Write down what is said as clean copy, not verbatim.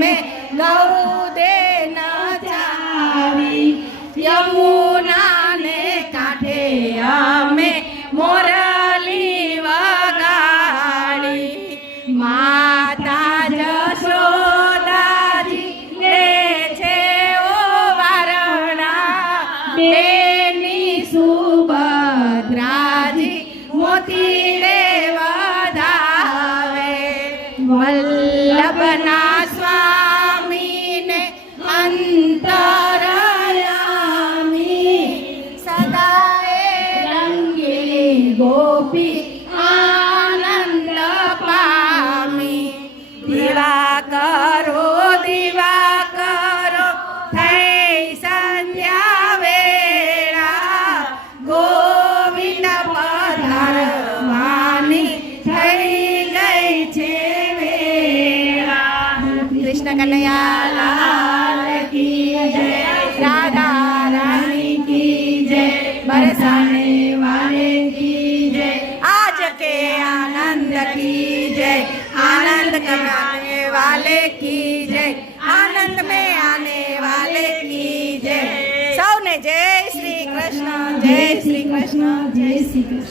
અમે ગૌદે નચાવી, યમુનાને કાંઠે અમે મોરલી વગાડી. માતા જશોદાજી લે છે ઓ વારણા, બેની સુભદ્રાજી મોતી રે વધાવે. વલ્લભના સ્વામીને અંતરયામી, સદાએ રંગીલી ગોપી આનંદ પામી. દીવા કરો થઈ સંધ્યા વેળા, ગોવિંદ પધારવાની થઈ ગઈ છે વેળા. કૃષ્ણ કનૈયા લાલ કી જય, રાધા રાણી કી જય, બરસાને વાલે કી જય, આજ के आनंद की जय, आनंद कराने वाले की जय, आनंद में आने वाले की जय. સૌને જય શ્રી કૃષ્ણ, જય શ્રી કૃષ્ણ, જય શ્રી કૃષ્ણ.